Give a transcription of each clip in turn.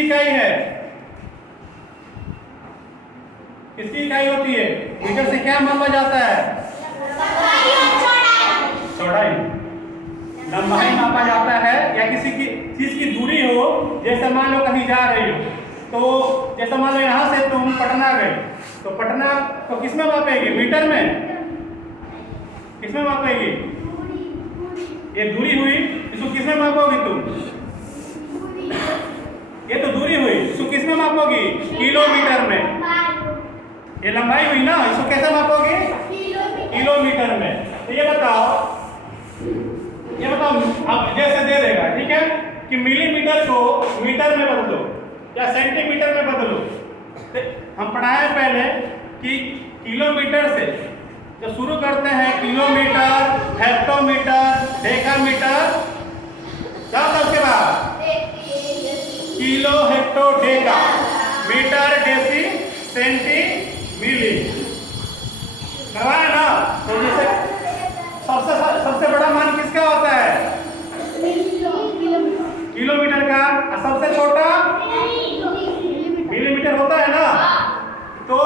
किसकी इकाई है? किसकी इकाई होती है? मीटर से क्या मापा जाता है? चौड़ाई, लंबाई मापा जाता है, या किसी की चीज की दूरी हो। जैसे मान लो कहीं जा रही हो, तो जैसे मान लो यहाँ से तुम पटना गए, तो पटना तो किस में मापेगी? मीटर में। किसमें मापेगी? ये दूरी हुई, इसको किसमें मापोगी तुम? ये तो दूरी हुई, इसको किसमें मापोगी? किलोमीटर में। ये लंबाई हुई ना, इसको कैसे मापोगे? किलोमीटर में। तो ये बताओ अब जैसे दे देगा, ठीक है, कि मिलीमीटर को मीटर में बदलो या सेंटीमीटर में बदलो। तो हम पढ़ाए पहले कि किलोमीटर से जब शुरू करते हैं, किलोमीटर, हेक्टोमीटर, डेकामीटर, क्या होता है उसके बाद? Kilo, hecto, deca, metre, deci, centi, milli. करवाया ना? तो जैसे सबसे बड़ा मान किसका होता है? किलोमीटर का। और सबसे छोटा मिलीमीटर होता है ना? तो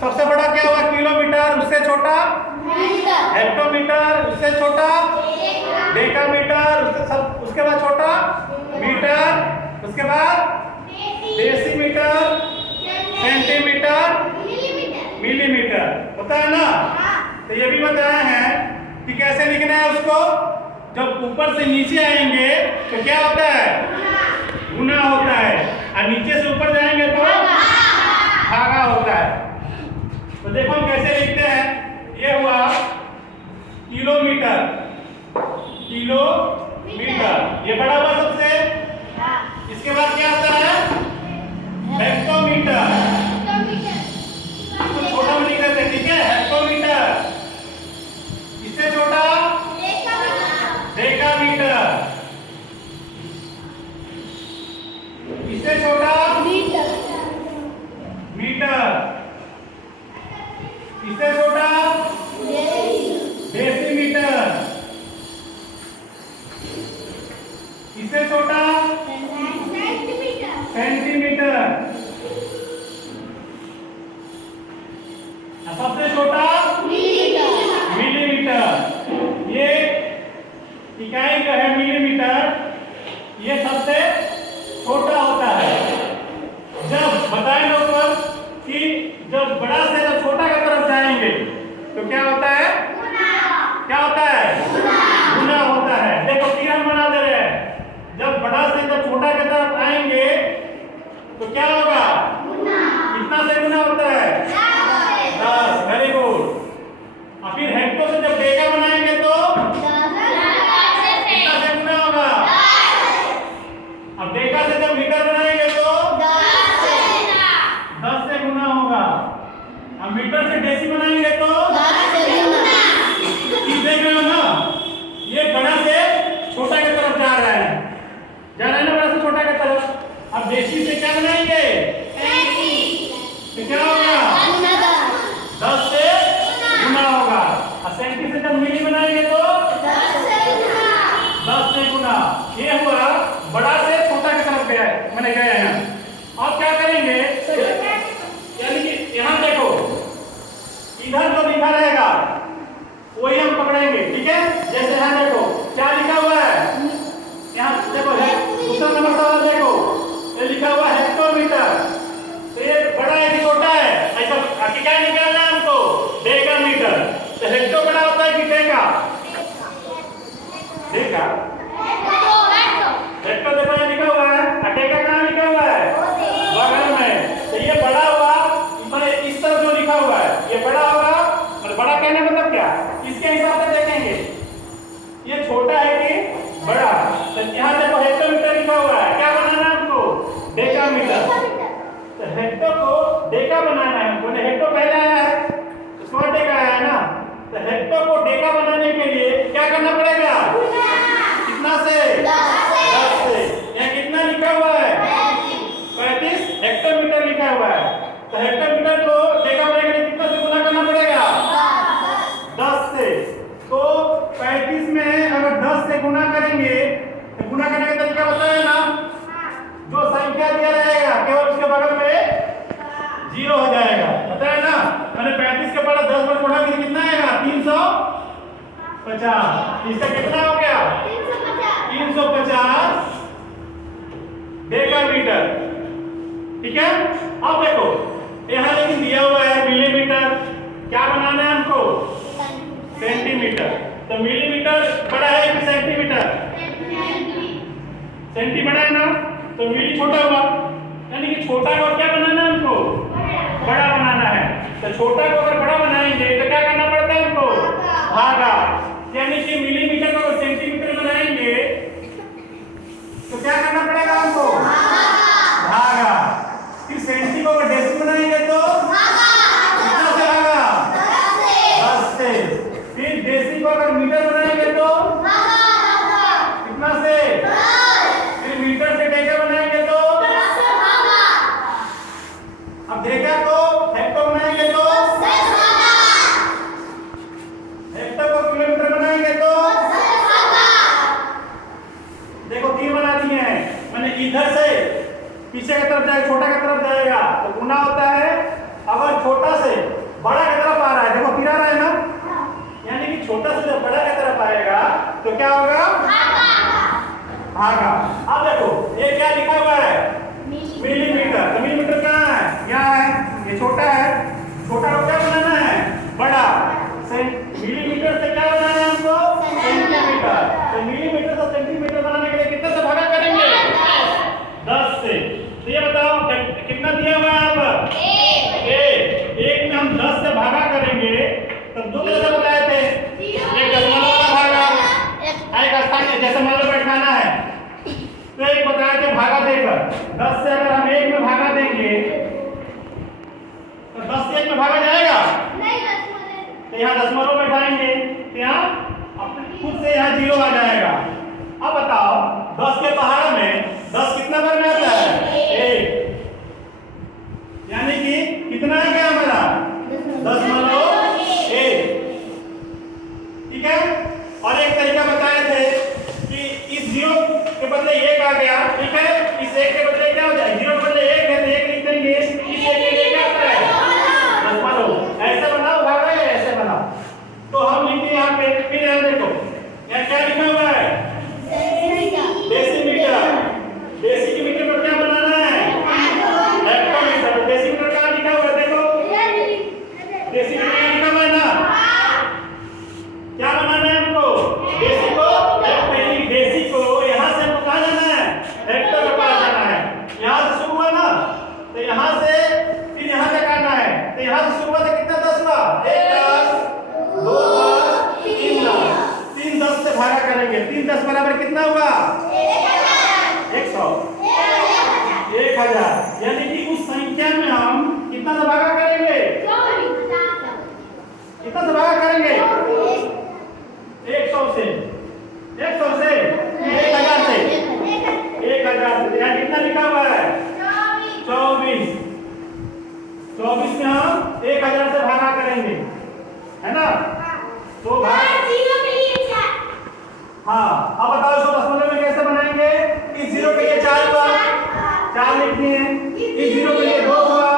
सबसे बड़ा क्या हुआ? किलोमीटर, उससे छोटा हेक्टोमीटर, उससे छोटा डेकामीटर, उसके बाद छोटा मीटर, उसके बाद डेसीमीटर, सेंटीमीटर, मिलीमीटर होता है ना? तो ये भी बताए हैं कि कैसे लिखना है उसको। जब ऊपर से नीचे आएंगे तो क्या होता है? गुना होता है, और नीचे से ऊपर जाएंगे तो भागा होता है। तो देखो हम कैसे लिखते हैं। ये हुआ किलोमीटर, किलोमीटर, ये बड़ा हुआ सबसे। इसके बाद क्या आता है? हेक्टोमीटर, इसको छोटा में लिख देते हैं, ठीक है? हेक्टोमीटर, इससे छोटा डेकामीटर, इससे छोटा मीटर, इससे छोटा डेसीमीटर, इससे छोटा सेंटीमीटर, सबसे छोटा मिलीमीटर। ये इकाई जो है मिलीमीटर, ये सबसे छोटा होता है। जब बताएं लोग कि जब बड़ा से जब छोटा की तरफ जाएंगे तो क्या होता है? क्या होता है? गुना होता है। देखो तीर बना दे रहे हैं। जब बड़ा से जब छोटा की तरफ आएंगे तो क्या होगा? कितना से गुना होता है? 10। Very good. और फिर हेक्टो से जब डेका बनाएंगे तो कितना से गुना होगा? अब डेका से जब मीटर बनाएंगे तो 10 से गुना होगा। अब मीटर से डेसी बनाएंगे तो 10 से गुना। देख रहे हो ना? ये बड़ा से छोटा की तरफ जा रहा है, ना बड़ा से छोटा की तरफ। अब डेसी से क्या बनाएंगे? तो क्या होगा? 10 से गुना होगा। और सेंटी से जब मिली बनाएंगे तो 10 से गुना। ये हुआ बड़ा से छोटा की तरफ गया है, मैंने गया है। अब क्या करेंगे? यानी कि यहाँ देखो, इधर जो लिखा रहेगा वही हम पकड़ेंगे, ठीक है? जैसे यहाँ देखो क्या लिखा हुआ है, यहाँ देखो दूसरा नंबर सवाल देखो, ये लिखा हुआ हेक्टोमीटर। तो ये बड़ा है कि छोटा है? ऐसा क्या निकालना है हमको? डेकामीटर। तो हेक्टो बड़ा होता है कि डेका? डेका। हेक्टो देखो यहाँ लिखा हुआ है, और डेका कहाँ लिखा हुआ है? बगल में। तो ये बड़ा हुआ, मैंने इस तरफ जो लिखा हुआ है ये बड़ा होगा। और बड़ा कहने मतलब क्या? इसके हिसाब से देखेंगे ये छोटा है कि बड़ा। तो यहाँ देखो हेक्टोमीटर लिखा हुआ है, क्या बनाना है हमको? डेकामीटर। तो हेक्टो को डेका बनाना है हमको। हेक्टो पहले आया है, उसके बाद डेका आया है ना? तो हेक्टो को डेका बनाने के लिए क्या करना पड़ेगा? कितना से? 10 से। यहाँ कितना लिखा हुआ है? 35 हेक्टोमीटर लिखा हुआ है। तो हेक्टोमीटर को डेका बनाने के लिए कितना से गुना करना पड़ेगा? 10 से। तो 35 में अगर 10 से गुना करेंगे तो गुना करने का तरीका बताया ना? जो संख्या क्या दिया रहेगा, केवल उसके बगल में 0 हो जाएगा, पता है ना। मैंने 35 के पढ़ा 10 बार पढ़ा कितना आएगा 350। इसका कितना हो गया 350 डेसीमीटर। ठीक है। अब देखो यहाँ लेकिन दिया हुआ है मिलीमीटर, क्या बनाना है हमको सेंटीमीटर। तो मिलीमीटर बड़ा है कि सेंटीमीटर, सेंटी बड़ा है ना, तो मिली छोटा हुआ, यानी कि छोटा को क्या बनाना है हमको बड़ा बनाना है। तो छोटा को अगर बड़ा बनाएंगे तो क्या करना पड़ता है हमको भागा, यानी कि मिलीमीटर को अगर सेंटीमीटर बनाएंगे तो क्या करना पड़ेगा हमको भागा। फिर सेंटी को अगर डेसी बनाएंगे तो कितना से भागा 10 से। फिर डेसी को अगर मीटर बनाएंगे तो कितना से, फिर मीटर से डेका बनाएंगे तो, अब डेका को हेक्टर बनाएंगे तो, हेक्टर को किलोमीटर बनाएंगे तो, देखो 3 बना दिए हैं। मैंने इधर से पीछे की तरफ जाएगा, छोटा की तरफ जाएगा तो गुना होता है। अगर छोटा से बड़ा की तरफ आ रहा है, देखो गिरा रहा है ना, यानी कि छोटा से जब बड़ा की तरफ आएगा तो क्या होगा भागा। अब देखो ये क्या लिखा हुआ है मिलीमीटर, तो मिलीमीटर कहाँ है, यहाँ है, ये छोटा है, छोटा को क्या बनाना है बड़ा। मिलीमीटर से क्या बनाना है हमको सेंटीमीटर। तो मिलीमीटर से सेंटीमीटर बनाने के लिए कितने से भागा करेंगे 10 से। तो ये बताओ कितना दिया हुआ है अब एक में हम 10 से भागा करेंगे तो दो कैसे बताए थे, एक दशमलव का भागा, एक स्थान जैसे मान लो बैठाना है तो एक बताया थे भागा देकर 10 से अगर हम 1 में भागा देंगे तो 10 से 1 में भागा जाएगा नहीं, तो यहाँ दशमलव बैठाएंगे तो यहाँ खुद से यहाँ 0 आ जाएगा। अब बताओ 10 के पहाड़ा में 10 कितना बार में आता है 1, यानी कि कितना है क्या हमारा 10.1। ठीक है। और एक तरीका बताए थे कि इस 0 के बदले 1 आ गया, ठीक है, इस 1 के बदले क्या हो जाए 0 के बदले 1 है तो 1 लिख देंगे, इस 1 के लिए क्या आता है दशमलव। ऐसे बनाओ भागा या ऐसे बनाओ, तो हम लिखते हैं यहाँ पे। फिर यहाँ देखो यहाँ क्या लिखा हुआ है डेसीमीटर, डेसी के मीटर पर क्या बनाना है हेक्टोमीटर। डेसीमीटर कहाँ लिखा हुआ है देखो, डेसीमीटर लिखा हुआ है ना, क्या बनाना है हमको डेसी को हेक्टर, डेसी को यहाँ से हमको कहाँ जाना है हेक्टर के पास जाना है। यहाँ से शुरू हुआ ना तो यहाँ से फिर यहाँ क्या करना है, तो यहाँ से शुरू हुआ तो कितना 10 हुआ 1 10 2 10 3 10, 3 10 से भागा करेंगे, 3 10 बराबर कितना हुआ 100 1000, यानी कि उस संख्या में हम कितना से भागा करेंगे, कितना से भागा करेंगे 100 से 1000 से 1000 से, यहाँ कितना लिखा हुआ है 24 में हम 1000 से भागा करेंगे, है ना। तो हाँ अब बताओ इसको दशमलव में कैसे बनाएंगे। इस 0 के लिए 4 हुआ 4 लिख दिए, इस 0 के लिए 2 हुआ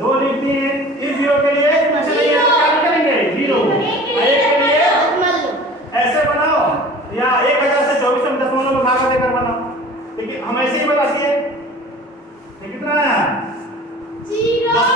2 लिख दिए, इस 0 के लिए क्या करेंगे 0, और 1 के लिए ऐसे बनाओ या 1000 से 24 में दशमलव में भागा देकर बनाओ। लेकिन हम ऐसे ही बनाते हैं, ये कितना है 10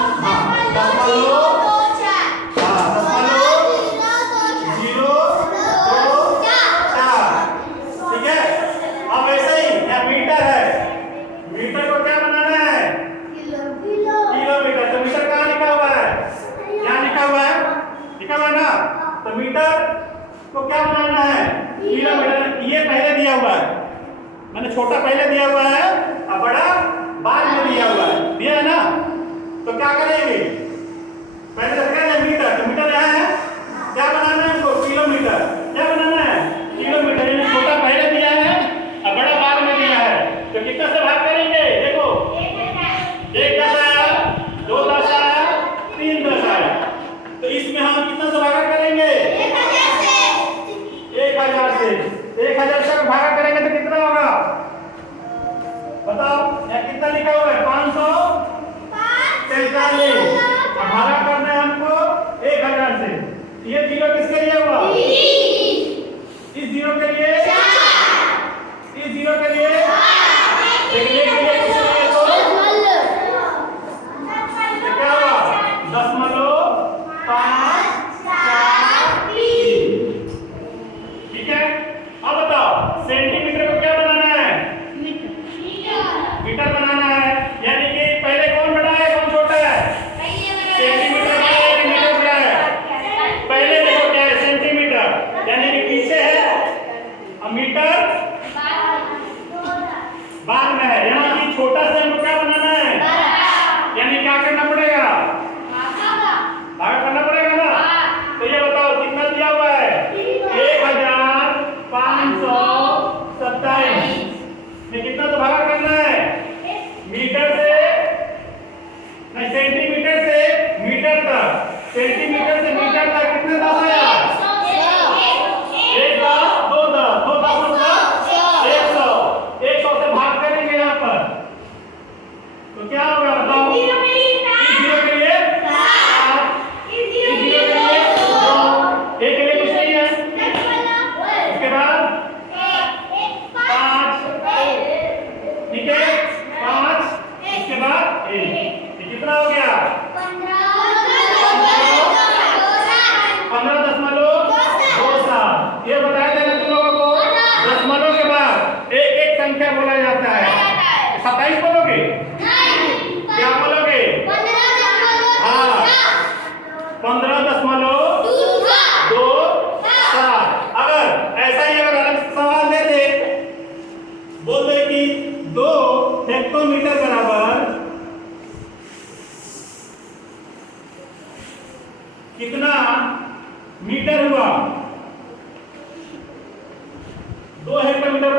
ना, तो मीटर को क्या बनाना है किलोमीटर। ये पहले दिया हुआ है, मैंने छोटा पहले दिया हुआ है और बड़ा बाद में दिया हुआ है, दिया है ना। तो क्या करेंगे ये जीरो किसके लिए हुआ? इस जीरो के लिए, इस जीरो के लिए, देखने के लिए किसके लिए? तो ये क्या हुआ? 0.543। ठीक है, अब बताओ सेंटीमीटर को क्या बनाना है? मीटर बनाना है। यानी कि पहले कौन बड़ा है कौन छोटा है? सेंटीमीटर बड़ा है कि मीटर बड़ा है? पहले देखो क्या है सेंटीमीटर, यानी कि पीछे है, और मीटर बाद में है। यानी कि छोटा से हमको क्या बनाना है? यानी क्या करना पड़ेगा? भाग करना पड़ेगा ना। तो ये बताओ कितना दिया हुआ है? 1527 में कितना तो भागा करना है? मीटर से नहीं, सेंटीमीटर से मीटर तक, सेंटीमीटर से मीटर तक कितने 10 आया? 1 10 2 10 2 10 मतलब 100। 100 से भाग करेंगे यहाँ पर तो क्या होगा बताओ? इस जीरो के लिए 7, इस जीरो के लिए 2, एक के लिए कुछ नहीं है। उसके बाद 5, ठीक है 5, इसके बाद 1, ये कितना हो गया? 15.27। ये बताया था ना तुम लोगों को, दशमलव के बाद एक एक संख्या बोला जाता है। 27 बोलोगे? क्या बोलोगे? हाँ 15.27। अगर ऐसा ही अगर अलग सवाल दे दे, बोल दे कि 2 हेक्टोमीटर बराबर कितना मीटर हुआ? 2 हेक्टोमीटर